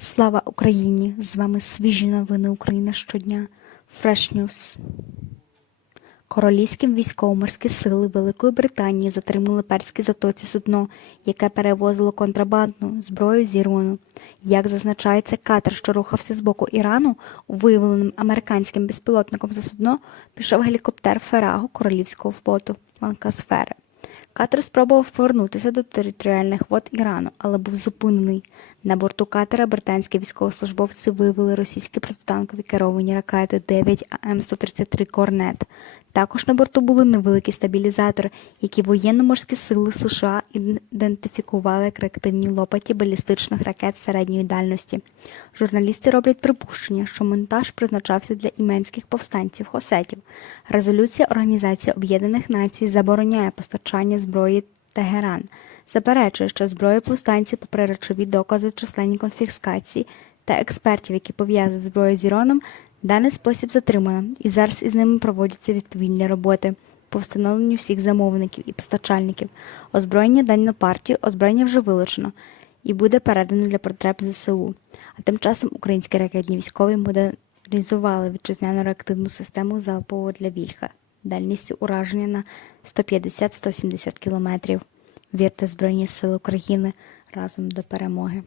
Слава Україні! З вами свіжі новини України щодня. Fresh News. Королівські військово-морські сили Великої Британії затримали перській затоці судно, яке перевозило контрабандну зброю з Ірану. Як зазначається, катер, що рухався з боку Ірану, виявленим американським безпілотником за судно, пішов гелікоптер Ферагу Королівського флоту Ланкасфери. Катер спробував повернутися до територіальних вод Ірану, але був зупинений. На борту катера британські військовослужбовці виявили російські протитанкові керовані ракети 9 АМ-133 «Корнет». Також на борту були невеликі стабілізатори, які воєнно-морські сили США ідентифікували як реактивні лопаті балістичних ракет середньої дальності. Журналісти роблять припущення, що монтаж призначався для іменських повстанців хосетів. Резолюція Організації Об'єднаних Націй забороняє постачання зброї Тегеран. Заперечує, що зброя повстанців, попри речові докази, численні конфіскації та експертів, які пов'язують зброю з Іраном, даний спосіб затримано, і зараз із ними проводяться відповідні роботи по встановленню всіх замовників і постачальників. Озброєння дань партію, озброєння вже вилучено і буде передано для потреб ЗСУ. А тим часом українські ракетні військові модернізували вітчизняну реактивну систему залпового для Вільха дальністю ураження на 150-170 кілометрів. Вірте Збройні Сили України разом до перемоги.